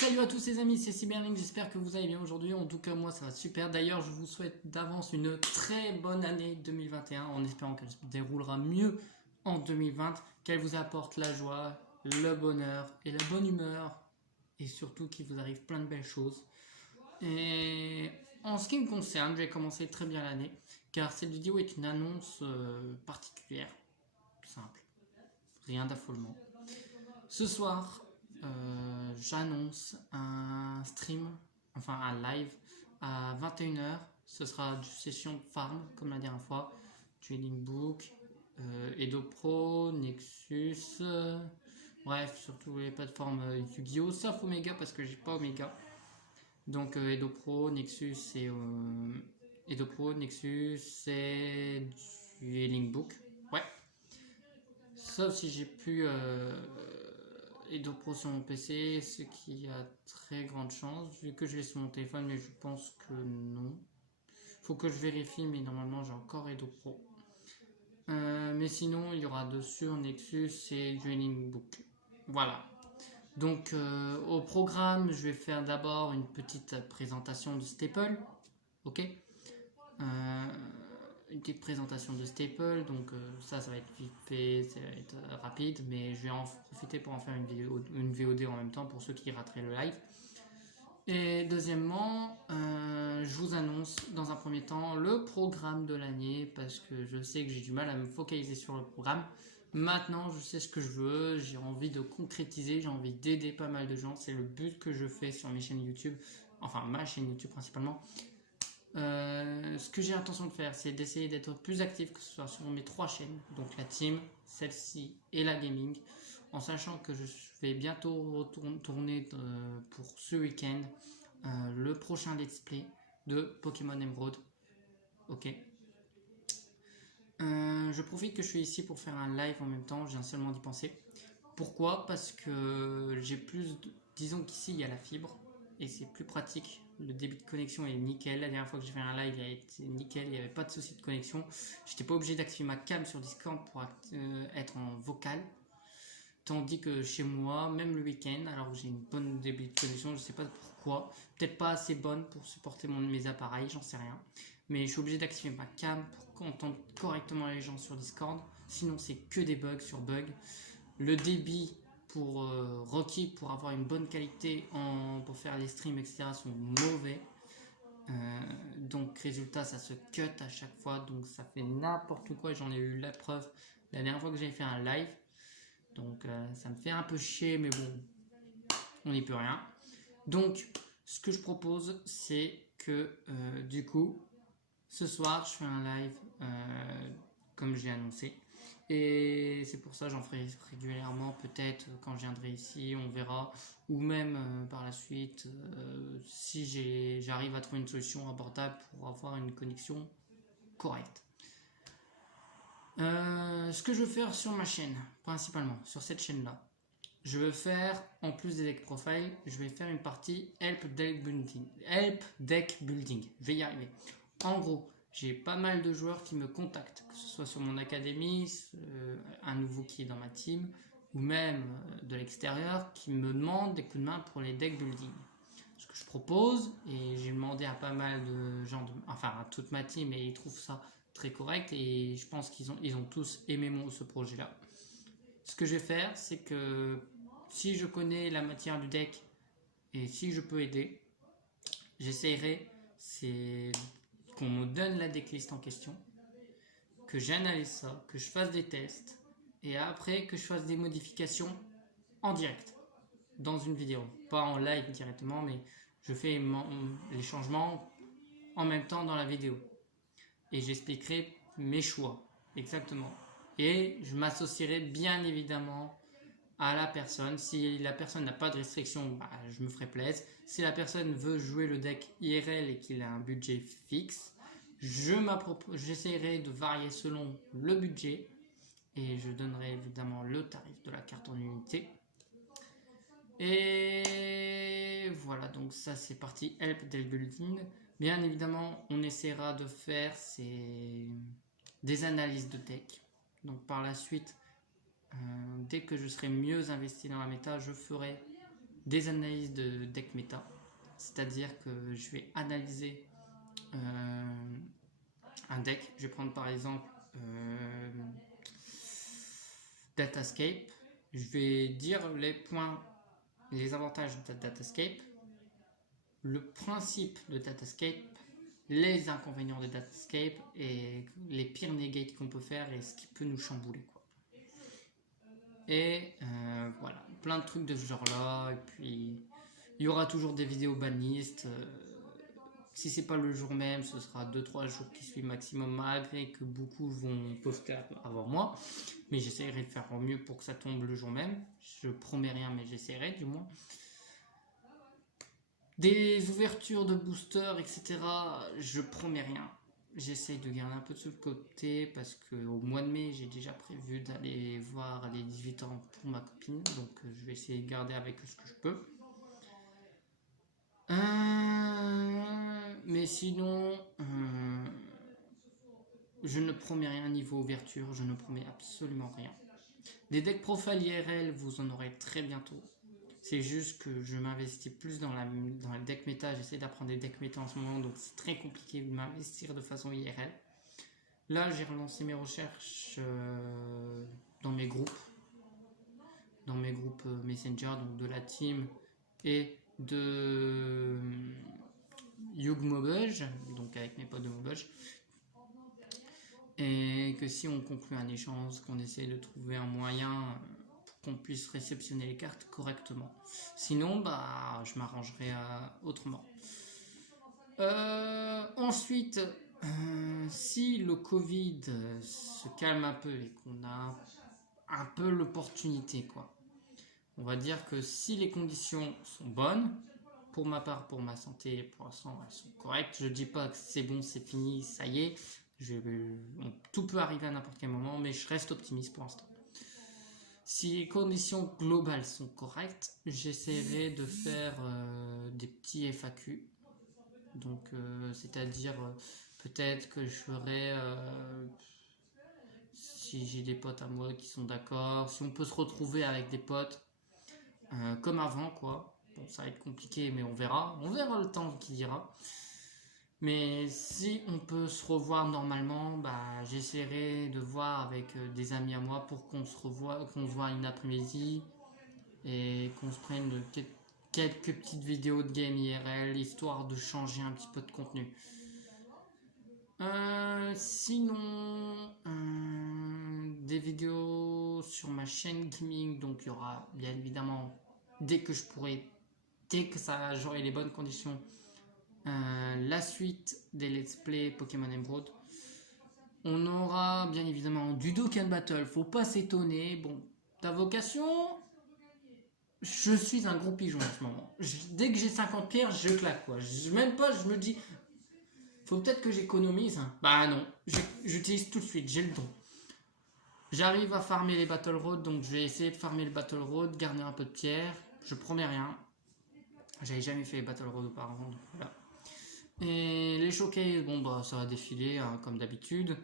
Salut à tous les amis, c'est Cyberlink, j'espère que vous allez bien aujourd'hui. En tout cas moi ça va super. D'ailleurs je vous souhaite d'avance une très bonne année 2021 en espérant qu'elle se déroulera mieux en 2020, qu'elle vous apporte la joie, le bonheur et la bonne humeur et surtout qu'il vous arrive plein de belles choses. Et en ce qui me concerne, j'ai commencé très bien l'année car cette vidéo est une annonce particulière, simple, rien d'affolement. Ce soir, j'annonce un stream, enfin un live à 21h. Ce sera une session de farm comme la dernière fois. Trading Book, Edo Pro, Nexus, bref, surtout les plateformes Yu-Gi-Oh! Sauf Omega parce que j'ai pas Omega. Donc Edo Pro, Nexus et Edo Pro, Nexus et du Link Book. Ouais. Sauf si j'ai pu Edo Pro sur mon PC, ce qui a très grande chance, vu que je l'ai sur mon téléphone, mais je pense que non. Faut que je vérifie, mais normalement j'ai encore Edo Pro. Mais sinon, il y aura dessus Nexus et Joining Book. Voilà. Donc, au programme, je vais faire d'abord une petite présentation de Staple. Ok. Une petite présentation de Staple, donc ça va être vite fait, ça va être rapide, mais je vais en profiter pour en faire une VOD en même temps pour ceux qui rateraient le live. Et deuxièmement, je vous annonce dans un premier temps le programme de l'année parce que je sais que j'ai du mal à me focaliser sur le programme. Maintenant, je sais ce que je veux, j'ai envie de concrétiser, j'ai envie d'aider pas mal de gens, c'est le but que je fais sur mes chaînes YouTube, enfin ma chaîne YouTube principalement. Ce que j'ai l'intention de faire, c'est d'essayer d'être plus actif, que ce soit sur mes 3 chaînes, donc la team, celle-ci et la gaming, en sachant que je vais bientôt retourner pour ce week-end le prochain let's play de Pokémon Emerald. Ok. Je profite que je suis ici pour faire un live en même temps, je viens seulement d'y penser. Pourquoi? Parce que j'ai plus de... Disons qu'ici il y a la fibre et c'est plus pratique. Le débit de connexion est nickel. La dernière fois que j'ai fait un live, il a été nickel, il n'y avait pas de souci de connexion. J'étais pas obligé d'activer ma cam sur Discord pour être en vocal. Tandis que chez moi, même le week-end, alors que j'ai une bonne débit de connexion, je sais pas pourquoi, peut-être pas assez bonne pour supporter mes appareils, j'en sais rien. Mais je suis obligé d'activer ma cam pour entendre correctement les gens sur Discord. Sinon, c'est que des bugs sur bugs. Le débit pour Rocky, pour avoir une bonne qualité pour faire les streams, etc., sont mauvais. Donc, résultat, ça se cut à chaque fois. Donc, ça fait n'importe quoi. J'en ai eu la preuve la dernière fois que j'avais fait un live. Donc, ça me fait un peu chier, mais bon, on n'y peut rien. Donc, ce que je propose, c'est que du coup, ce soir, je fais un live comme j'ai annoncé. Et c'est pour ça que j'en ferai régulièrement, peut-être quand je viendrai ici, on verra. Ou même par la suite, si j'arrive à trouver une solution abordable pour avoir une connexion correcte. Ce que je veux faire sur ma chaîne, principalement, sur cette chaîne-là, je veux faire, en plus des deck profile, je vais faire une partie Help Deck Building. Help Deck Building, je vais y arriver. En gros, j'ai pas mal de joueurs qui me contactent, que ce soit sur mon académie, un nouveau qui est dans ma team, ou même de l'extérieur, qui me demandent des coups de main pour les deck building. Ce que je propose, et j'ai demandé à pas mal de gens, enfin à toute ma team, et ils trouvent ça très correct, et je pense qu'ils ont tous aimé ce projet-là. Ce que je vais faire, c'est que si je connais la matière du deck, et si je peux aider, j'essaierai, c'est qu'on me donne la decklist en question, que j'analyse ça, que je fasse des tests, et après que je fasse des modifications en direct, dans une vidéo. Pas en live directement, mais je fais les changements en même temps dans la vidéo. Et j'expliquerai mes choix, exactement. Et je m'associerai bien évidemment à la personne. Si la personne n'a pas de restriction, bah, je me ferai plaisir. Si la personne veut jouer le deck IRL et qu'il a un budget fixe, j'essaierai de varier selon le budget et je donnerai évidemment le tarif de la carte en unité. Et voilà, donc ça c'est parti, Help Deck Building. Bien évidemment, on essaiera de faire des analyses de deck. Donc par la suite, dès que je serai mieux investi dans la méta, je ferai des analyses de deck méta, c'est-à-dire que je vais analyser un deck. Je vais prendre par exemple Datascape. Je vais dire les points, les avantages de Datascape, le principe de Datascape, les inconvénients de Datascape et les pires negates qu'on peut faire et ce qui peut nous chambouler, quoi. Et voilà, plein de trucs de ce genre là. Et puis il y aura toujours des vidéos bannistes. Si c'est pas le jour même, ce sera 2-3 jours qui suivent maximum, malgré que beaucoup vont poster avant moi. Mais j'essaierai de faire au mieux pour que ça tombe le jour même. Je promets rien, mais j'essaierai du moins. Des ouvertures de boosters, etc. Je promets rien. J'essaye de garder un peu de ce côté parce qu'au mois de mai, j'ai déjà prévu d'aller voir les 18 ans pour ma copine. Donc je vais essayer de garder avec ce que je peux. Mais sinon, je ne promets rien niveau ouverture, je ne promets absolument rien. Des decks profile IRL, vous en aurez très bientôt. C'est juste que je m'investis plus dans les decks méta, j'essaie d'apprendre des decks méta en ce moment, donc c'est très compliqué de m'investir de façon IRL. Là, j'ai relancé mes recherches dans mes groupes Messenger, donc de la team et de Yug Mobudge, donc avec mes potes de Mobudge, et que si on conclut un échange, qu'on essaie de trouver un moyen pour qu'on puisse réceptionner les cartes correctement. Sinon, bah, je m'arrangerai autrement. Ensuite, si le Covid se calme un peu et qu'on a un peu l'opportunité, quoi. On va dire que si les conditions sont bonnes, pour ma part, pour ma santé, pour l'instant, elles sont correctes. Je dis pas que c'est bon, c'est fini, ça y est. Tout peut arriver à n'importe quel moment, mais je reste optimiste pour l'instant. Si les conditions globales sont correctes, j'essaierai de faire des petits FAQ. Donc, c'est-à-dire, peut-être que je ferai, si j'ai des potes à moi qui sont d'accord, si on peut se retrouver avec des potes, comme avant, quoi. Bon, ça va être compliqué, mais on verra le temps qui dira. Mais si on peut se revoir normalement, bah, j'essaierai de voir avec des amis à moi pour qu'on se voit une après-midi et qu'on se prenne quelques petites vidéos de game IRL, histoire de changer un petit peu de contenu. Sinon, des vidéos sur ma chaîne gaming, donc il y aura bien évidemment, dès que j'aurai les bonnes conditions, la suite des let's play Pokémon Emerald. On aura bien évidemment du Dokkan Battle, faut pas s'étonner. Bon, ta vocation, je suis un gros pigeon en ce moment. Dès que j'ai 50 pierres, je claque, quoi. Même pas, je me dis, faut peut-être que j'économise. Hein. Bah non, j'utilise tout de suite, j'ai le don. J'arrive à farmer les Battle Road, donc je vais essayer de farmer le Battle Road, garder un peu de pierre. Je promets rien. J'avais jamais fait les Battle Road auparavant, donc voilà. Et les showcases, bon bah ça va défiler hein, comme d'habitude.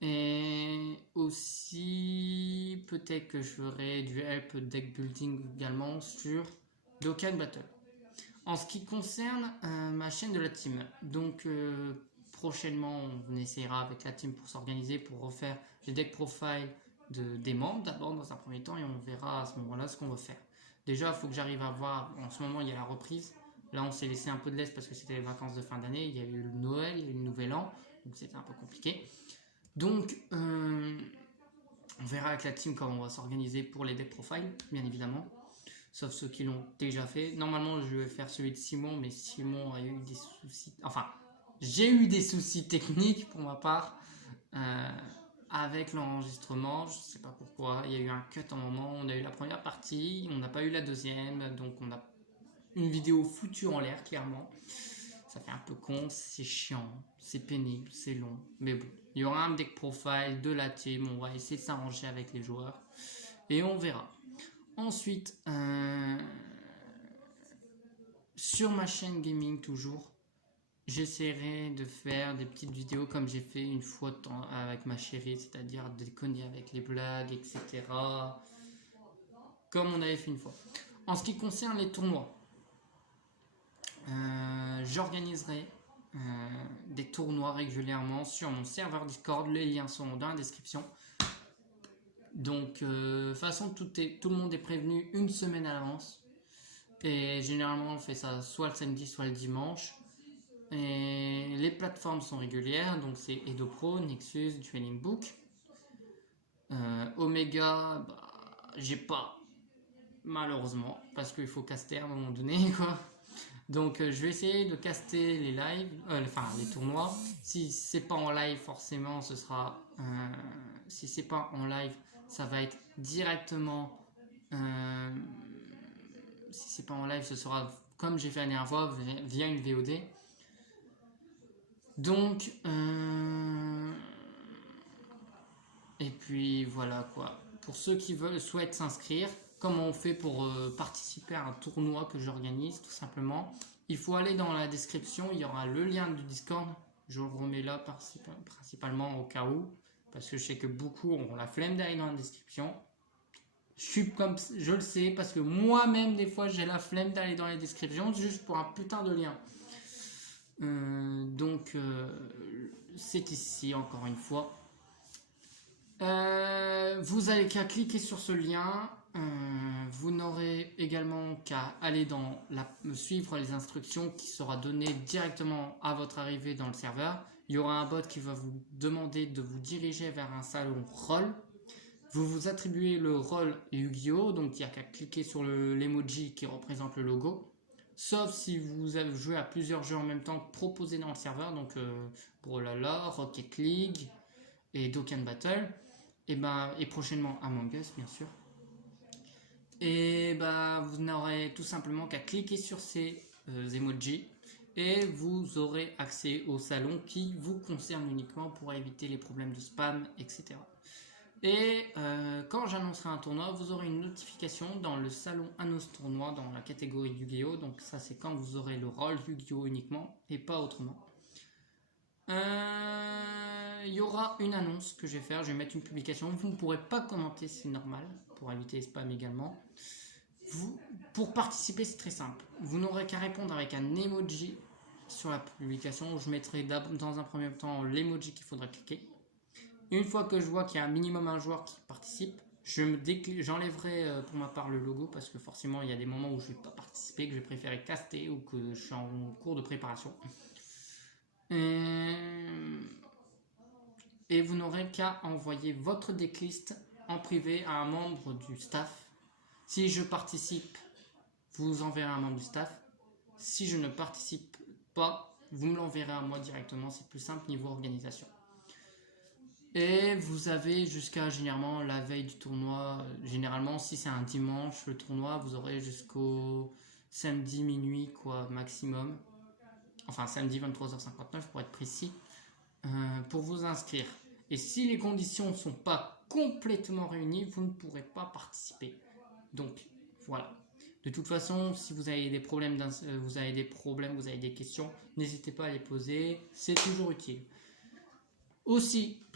Et aussi peut-être que je ferai du help deck building également sur Dokkan Battle. En ce qui concerne ma chaîne de la team, donc prochainement on essaiera avec la team pour s'organiser pour refaire les deck profile des membres d'abord dans un premier temps et on verra à ce moment-là ce qu'on va faire. Déjà il faut que j'arrive à voir, en ce moment il y a la reprise. Là, on s'est laissé un peu de laisse parce que c'était les vacances de fin d'année. Il y a eu le Noël, il y a eu le Nouvel An. Donc, c'était un peu compliqué. Donc, on verra avec la team comment on va s'organiser pour les deck profiles, bien évidemment. Sauf ceux qui l'ont déjà fait. Normalement, je vais faire celui de Simon, mais Simon a eu des soucis. Enfin, j'ai eu des soucis techniques pour ma part avec l'enregistrement. Je ne sais pas pourquoi. Il y a eu un cut à un moment. On a eu la première partie. On n'a pas eu la deuxième. Donc, on a une vidéo foutue en l'air, clairement. Ça fait un peu con, c'est chiant, c'est pénible, c'est long. Mais bon, il y aura un deck profile de la team, on va essayer de s'arranger avec les joueurs. Et on verra. Ensuite, sur ma chaîne gaming toujours, j'essaierai de faire des petites vidéos comme j'ai fait une fois avec ma chérie, c'est-à-dire déconner avec les blagues, etc. Comme on avait fait une fois. En ce qui concerne les tournois, j'organiserai des tournois régulièrement sur mon serveur Discord. Les liens sont dans la description. Donc, de toute façon, tout le monde est prévenu une semaine à l'avance. Et généralement, on fait ça soit le samedi, soit le dimanche. Et les plateformes sont régulières, donc c'est EdoPro, Nexus, Dueling Book. Omega, j'ai pas, malheureusement, parce qu'il faut caster à un moment donné, quoi. Donc je vais essayer de caster les lives, les tournois. Si c'est pas en live, forcément, ce sera. Si c'est pas en live, ça va être directement. Si c'est pas en live, ce sera comme j'ai fait la dernière fois, via une VOD. Donc, et puis voilà quoi. Pour ceux qui souhaitent s'inscrire, comment on fait pour participer à un tournoi que j'organise, tout simplement. Il faut aller dans la description, il y aura le lien du Discord. Je le remets là principalement au cas où, parce que je sais que beaucoup ont la flemme d'aller dans la description. Je le sais, parce que moi-même, des fois, j'ai la flemme d'aller dans les descriptions juste pour un putain de lien. Donc, c'est ici, encore une fois. Vous avez qu'à cliquer sur ce lien. Vous n'aurez également qu'à aller suivre les instructions qui sera données directement à votre arrivée dans le serveur. Il y aura un bot qui va vous demander de vous diriger vers un salon rôle. Vous vous attribuez le rôle Yu-Gi-Oh! Donc il n'y a qu'à cliquer sur l'emoji qui représente le logo. Sauf si vous avez joué à plusieurs jeux en même temps proposés dans le serveur. Donc Brawlhalla, Rocket League et Dokkan Battle. Et prochainement Among Us, bien sûr. Et vous n'aurez tout simplement qu'à cliquer sur ces emojis. Et vous aurez accès au salon qui vous concerne uniquement pour éviter les problèmes de spam, etc. Et quand j'annoncerai un tournoi, vous aurez une notification dans le salon Annos Tournoi dans la catégorie Yu-Gi-Oh! Donc ça c'est quand vous aurez le rôle Yu-Gi-Oh! Uniquement et pas autrement. Il y aura une annonce que je vais faire, je vais mettre une publication. Vous ne pourrez pas commenter, c'est normal, pour éviter les spams également. Pour participer, c'est très simple. Vous n'aurez qu'à répondre avec un emoji sur la publication. Je mettrai dans un premier temps l'emoji qu'il faudra cliquer. Une fois que je vois qu'il y a un minimum un joueur qui participe, j'enlèverai pour ma part le logo parce que forcément il y a des moments où je ne vais pas participer, que je vais préférer caster ou que je suis en cours de préparation. Et vous n'aurez qu'à envoyer votre decklist en privé à un membre du staff. Si je participe, vous enverrez un membre du staff. Si je ne participe pas, vous me l'enverrez à moi directement. C'est plus simple niveau organisation. Et vous avez jusqu'à généralement la veille du tournoi. Généralement, si c'est un dimanche, le tournoi, vous aurez jusqu'au samedi minuit, quoi, maximum. Enfin, samedi 23h59 pour être précis. Pour vous inscrire. Et si les conditions ne sont pas complètement réunies, vous ne pourrez pas participer. Donc, voilà. De toute façon, si vous avez des problèmes, vous avez des questions, n'hésitez pas à les poser. C'est toujours utile. Aussi,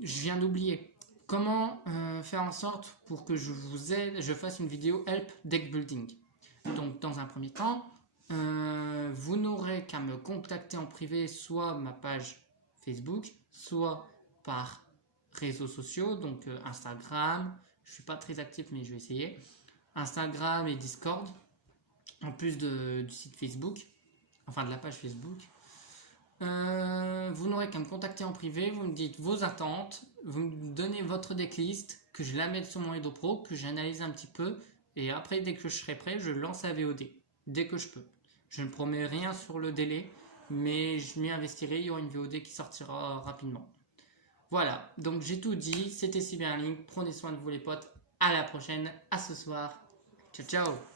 je viens d'oublier, comment faire en sorte pour que je vous aide, je fasse une vidéo Help Deck Building. Donc, dans un premier temps, vous n'aurez qu'à me contacter en privé, soit ma page Facebook, soit par réseaux sociaux, donc Instagram, je suis pas très actif mais je vais essayer, Instagram et Discord, en plus du site Facebook, enfin de la page Facebook. Vous n'aurez qu'à me contacter en privé, vous me dites vos attentes, vous me donnez votre decklist, que je la mette sur mon EdoPro, que j'analyse un petit peu, et après dès que je serai prêt, je lance la VOD, dès que je peux. Je ne promets rien sur le délai, mais je m'y investirai, il y aura une VOD qui sortira rapidement. Voilà, donc j'ai tout dit, c'était Cyberlink, prenez soin de vous les potes, à la prochaine, à ce soir, ciao ciao.